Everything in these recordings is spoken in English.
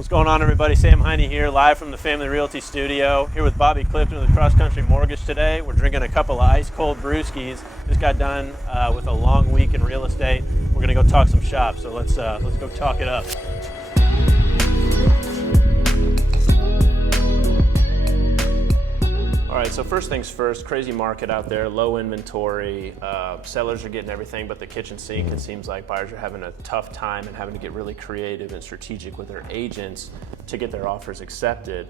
What's going on, everybody? Sam Heine here, live from the Family Realty Studio, here with Bobby Clifton of the CrossCountry Mortgage today. We're drinking a couple of ice-cold brewskis. Just got done with a long week in real estate. We're gonna go talk some shop, so let's go talk it up. All right, so first things first, crazy market out there, low inventory, sellers are getting everything but the kitchen sink. It seems like buyers are having a tough time and having to get really creative and strategic with their agents to get their offers accepted.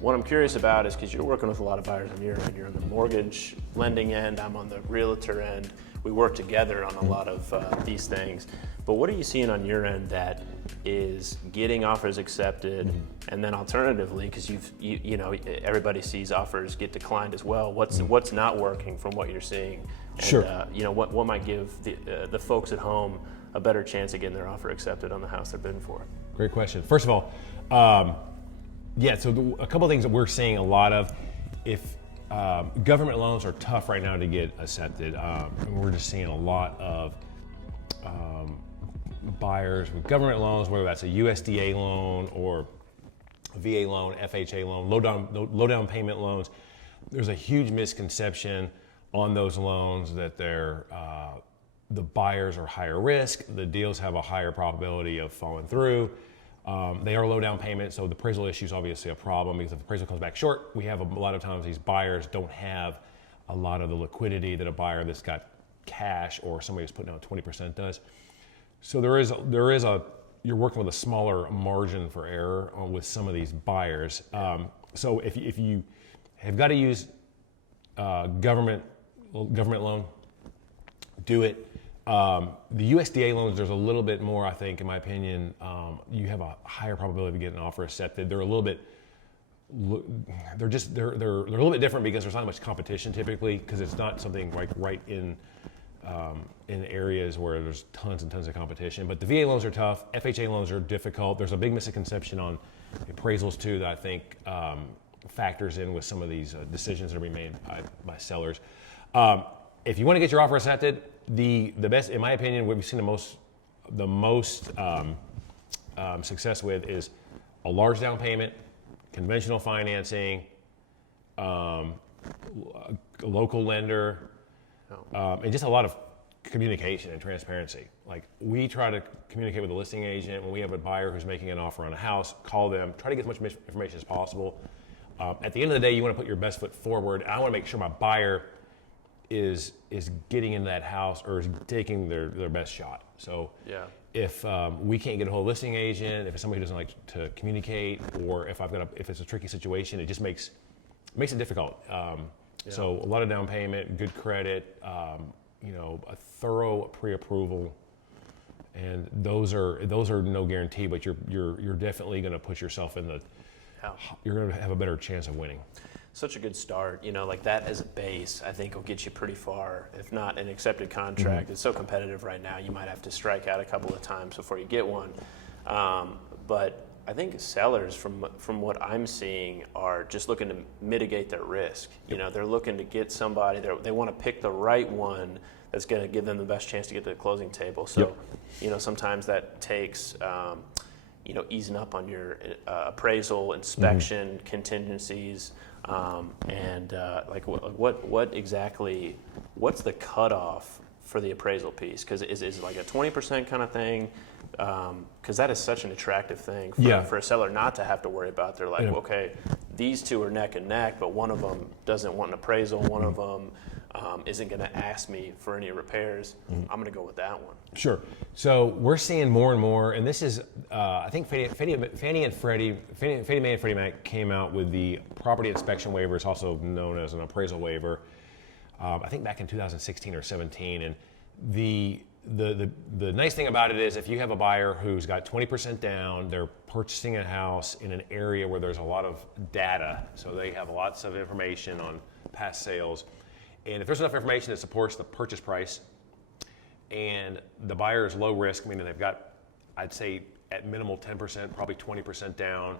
What I'm curious about is, because you're working with a lot of buyers on your end, you're on the mortgage lending end, I'm on the realtor end. We work together on a lot of these things. But what are you seeing on your end that is getting offers accepted, and then alternatively, because you know everybody sees offers get declined as well. What's not working from what you're seeing? And, sure. What might give the folks at home a better chance of getting their offer accepted on the house they're bidding for? Great question. First of all, so a couple of things that we're seeing a lot of, if government loans are tough right now to get accepted, and we're just seeing a lot of buyers with government loans, whether that's a USDA loan or a VA loan, FHA loan, low down payment loans. There's a huge misconception on those loans that the buyers are higher risk, the deals have a higher probability of falling through. They are low down payment, so the appraisal issue is obviously a problem, because if the appraisal comes back short, we have a lot of times these buyers don't have a lot of the liquidity that a buyer that's got cash or somebody who's putting out 20% does. So you're working with a smaller margin for error with some of these buyers. So if you have got to use government loan, do it. The USDA loans, there's a little bit more, I think, in my opinion. You have a higher probability of getting an offer accepted. They're a little bit they're a little bit different because there's not much competition typically, because it's not something like right in areas where there's tons and tons of competition. But the VA loans are tough. FHA loans are difficult. There's a big misconception on appraisals too that I think factors in with some of these decisions that are being made by sellers. If you want to get your offer accepted, the best, in my opinion, what we've seen the most success with is a large down payment, conventional financing, a local lender, and just a lot of communication and transparency. Like, we try to communicate with the listing agent when we have a buyer who's making an offer on a house, call them, try to get as much information as possible. At the end of the day, you want to put your best foot forward. I want to make sure my buyer is getting into that house or is taking their best shot. So yeah. If we can't get a hold of a listing agent, if it's somebody who doesn't like to communicate, or if it's a tricky situation, it just makes it difficult. So a lot of down payment, good credit, a thorough pre-approval, and those are no guarantee, but you're definitely going to put yourself in you're going to have a better chance of winning. Such a good start, like that as a base, I think will get you pretty far, if not an accepted contract. It's so competitive right now, you might have to strike out a couple of times before you get one. But I think sellers, from what I'm seeing, are just looking to mitigate their risk. They're looking to get somebody, they want to pick the right one that's going to give them the best chance to get to the closing table. So, sometimes that takes, easing up on your appraisal, inspection, contingencies, what's the cutoff for the appraisal piece? Because is it like a 20% kind of thing? Because that is such an attractive thing for a seller not to have to worry about. They're like, okay, these two are neck and neck, but one of them doesn't want an appraisal, one of them isn't going to ask me for any repairs. I'm going to go with that one. Sure. So we're seeing more and more, and this is, I think Fannie Mae and Freddie Mac came out with the property inspection waiver. It's also known as an appraisal waiver. I think back in 2016 or 17, and the nice thing about it is, if you have a buyer who's got 20% down, they're purchasing a house in an area where there's a lot of data, so they have lots of information on past sales. And if there's enough information that supports the purchase price, and the buyer is low risk, meaning they've got, I'd say at minimal 10%, probably 20% down,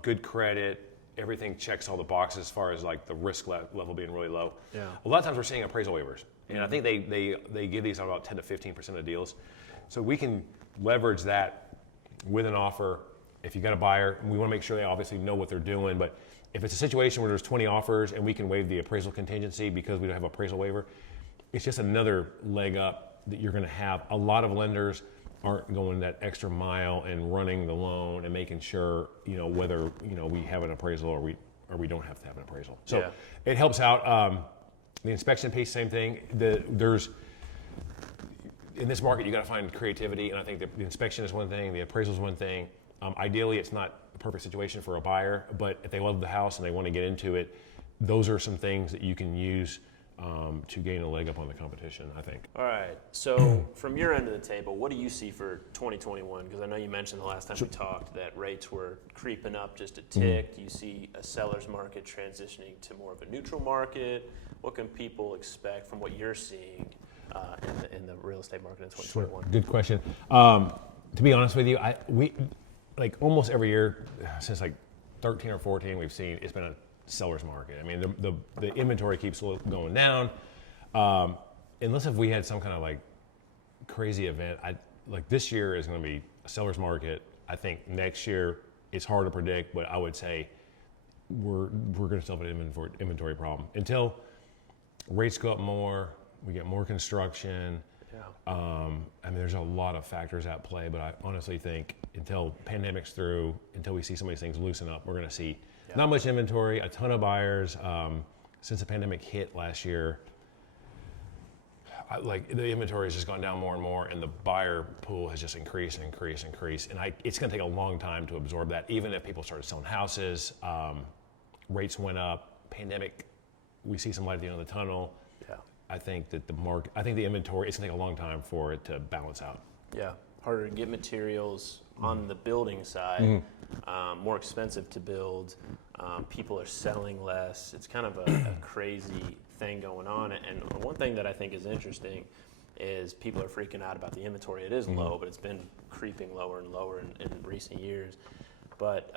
good credit, everything checks all the boxes as far as like the risk level being really low. Yeah. A lot of times we're seeing appraisal waivers, and I think they give these on about 10 to 15% of deals. So we can leverage that with an offer if you got a buyer, we want to make sure they obviously know what they're doing. But if it's a situation where there's 20 offers and we can waive the appraisal contingency because we don't have appraisal waiver, it's just another leg up that you're going to have. A lot of lenders aren't going that extra mile and running the loan and making sure, whether, we have an appraisal or we don't have to have an appraisal. So it helps out. The inspection piece, same thing. In this market, you got to find creativity, and I think the inspection is one thing, the appraisal is one thing. Ideally, it's not a perfect situation for a buyer, but if they love the house and they want to get into it, those are some things that you can use to gain a leg up on the competition, I think. All right. So from your end of the table, what do you see for 2021? Because I know you mentioned the last time we talked that rates were creeping up just a tick. Do you see a seller's market transitioning to more of a neutral market? What can people expect from what you're seeing in the real estate market in 2021? Sure. Good question. To be honest with you, we like almost every year since like 13 or 14, we've seen it's been a seller's market. I mean, the inventory keeps going down. Unless if we had some kind of like crazy event, like this year is going to be a seller's market. I think next year it's hard to predict, but I would say we're going to still have an inventory problem until rates go up more. We get more construction. I mean, there's a lot of factors at play, but I honestly think until pandemic's through, until we see some of these things loosen up, we're going to see not much inventory, a ton of buyers. Since the pandemic hit last year, like the inventory has just gone down more and more, and the buyer pool has just increased. And it's going to take a long time to absorb that. Even if people started selling houses, rates went up, pandemic, we see some light at the end of the tunnel. I think that the inventory, it's going to take a long time for it to balance out. Yeah, harder to get materials on the building side, more expensive to build. People are selling less. It's kind of a crazy thing going on. And one thing that I think is interesting is people are freaking out about the inventory. It is low, but it's been creeping lower and lower in recent years. But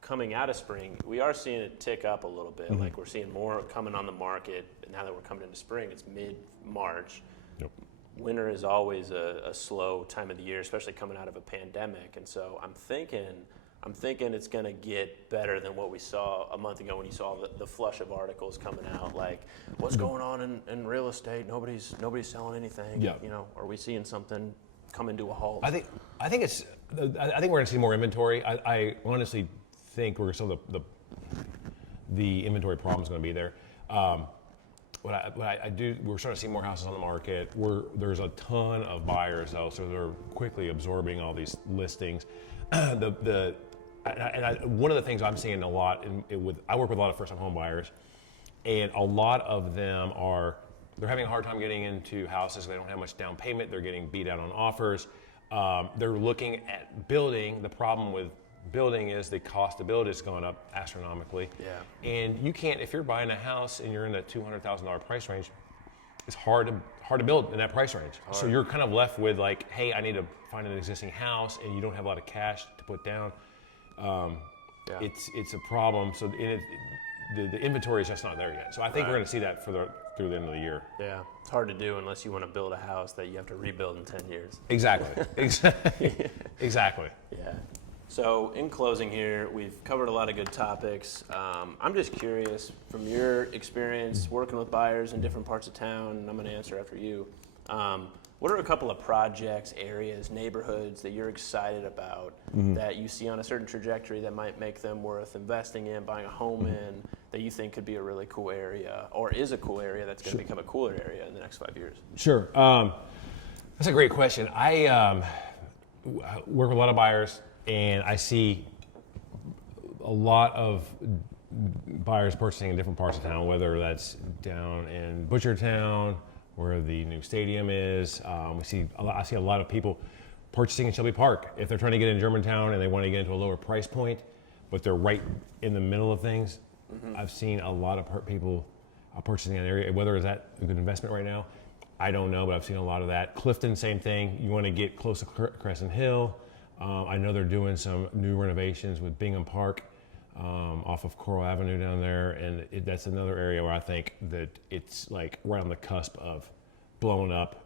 coming out of spring, we are seeing it tick up a little bit. Like we're seeing more coming on the market. Now that we're coming into spring, it's mid-March. Yep. Winter is always a slow time of the year, especially coming out of a pandemic. And so I'm thinking it's going to get better than what we saw a month ago when you saw the flush of articles coming out. Like, what's going on in real estate? Nobody's selling anything. Yeah. Are we seeing something coming to a halt? I think we're going to see more inventory. I honestly think we're still the inventory problem is going to be there. What I do, we're starting to see more houses on the market. There's a ton of buyers though, so they're quickly absorbing all these listings. One of the things I'm seeing a lot, I work with a lot of first-time home buyers, and a lot of them they're having a hard time getting into houses. They don't have much down payment. They're getting beat out on offers. They're looking at building. The problem with building is the cost to build has gone up astronomically. Yeah. And you can't, if you're buying a house and you're in the $200,000 price range, it's hard to build in that price range. So you're kind of left with like, hey, I need to find an existing house, and you don't have a lot of cash to put down. It's a problem. So the inventory is just not there yet. So I think we're going to see that through the end of the year. Yeah, it's hard to do unless you want to build a house that you have to rebuild in 10 years. Exactly. Exactly. Yeah. So in closing here, we've covered a lot of good topics. I'm just curious, from your experience working with buyers in different parts of town, and I'm going to answer after you, what are a couple of projects, areas, neighborhoods that you're excited about that you see on a certain trajectory that might make them worth investing in, buying a home in, that you think could be a really cool area, or is a cool area that's going to become a cooler area in the next 5 years? Sure. That's a great question. I work with a lot of buyers, and I see a lot of buyers purchasing in different parts of town, whether that's down in Butchertown, where the new stadium is. I see a lot of people purchasing in Shelby Park. If they're trying to get in Germantown and they want to get into a lower price point, but they're right in the middle of things, I've seen a lot of people purchasing in that area. Whether is that a good investment right now, I don't know, but I've seen a lot of that. Clifton, same thing. You want to get close to Crescent Hill. I know they're doing some new renovations with Bingham Park off of Coral Avenue down there, and that's another area where I think that it's like right on the cusp of blowing up.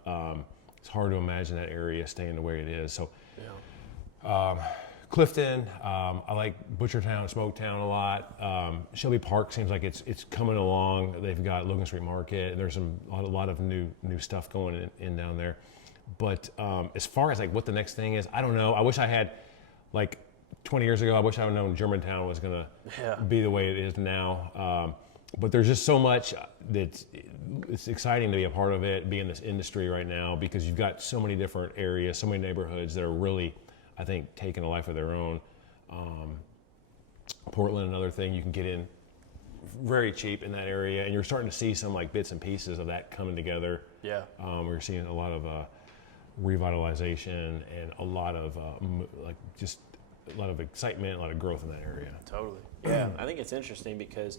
It's hard to imagine that area staying the way it is. So Clifton, I like Butchertown, Smoketown a lot. Shelby Park seems like it's coming along. They've got Logan Street Market. There's a lot of new stuff going in down there. But as far as like what the next thing is, I don't know. I wish I had, like 20 years ago, I wish I would known Germantown was gonna be the way it is now. But there's just so much that it's exciting to be a part of it, be in this industry right now, because you've got so many different areas, so many neighborhoods that are really, I think, taking a life of their own. Portland, another thing, you can get in very cheap in that area, and you're starting to see some like bits and pieces of that coming together. Yeah. We're seeing a lot of revitalization and a lot of just a lot of excitement, a lot of growth in that area. Totally. Yeah, I think it's interesting because,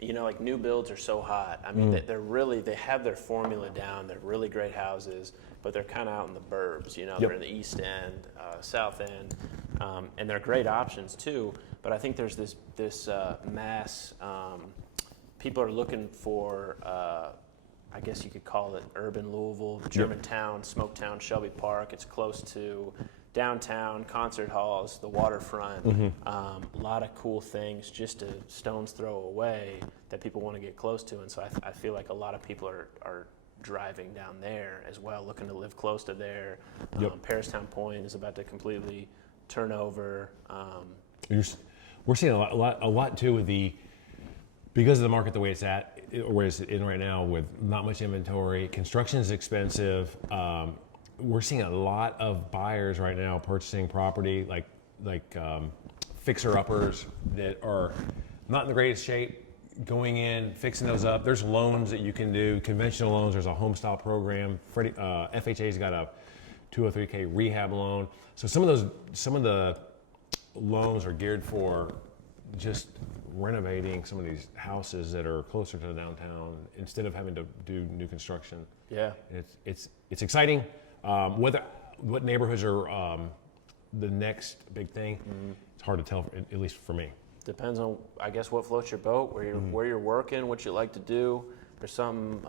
like new builds are so hot. I mean, they have their formula down. They're really great houses, but they're kind of out in the burbs. They're in the East End, South End, and they're great options too. But I think there's this mass. People are looking for, I guess you could call it urban Louisville, Germantown, Smoketown, Shelby Park. It's close to downtown, concert halls, the waterfront, a lot of cool things just a stone's throw away that people want to get close to. And so I feel like a lot of people are driving down there as well, looking to live close to there. Paristown Point is about to completely turn over. We're seeing a lot too with because of the market the way it's at, where it's in right now with not much inventory. Construction is expensive. We're seeing a lot of buyers right now purchasing property like fixer-uppers that are not in the greatest shape, going in, fixing those up. There's loans that you can do, conventional loans. There's a home style program. FHA's got a 203K rehab loan. So some of the loans are geared for just renovating some of these houses that are closer to the downtown instead of having to do new construction. Yeah, it's exciting. What neighborhoods are the next big thing? It's hard to tell, at least for me. Depends on, I guess, what floats your boat, where you're working, what you like to do. There's some,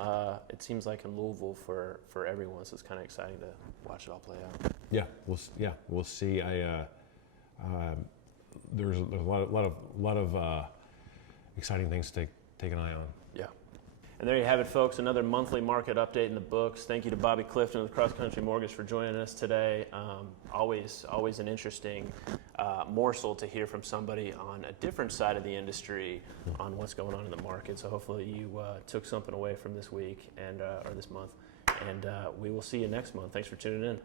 it seems like in Louisville for everyone, so it's kind of exciting to watch it all play out. Yeah, we'll see. There's a lot of exciting things to take an eye on. Yeah. And there you have it, folks. Another monthly market update in the books. Thank you to Bobby Clifton of the CrossCountry Mortgage for joining us today. Always an interesting morsel to hear from somebody on a different side of the industry on what's going on in the market. So hopefully you took something away from this week or this month. And we will see you next month. Thanks for tuning in.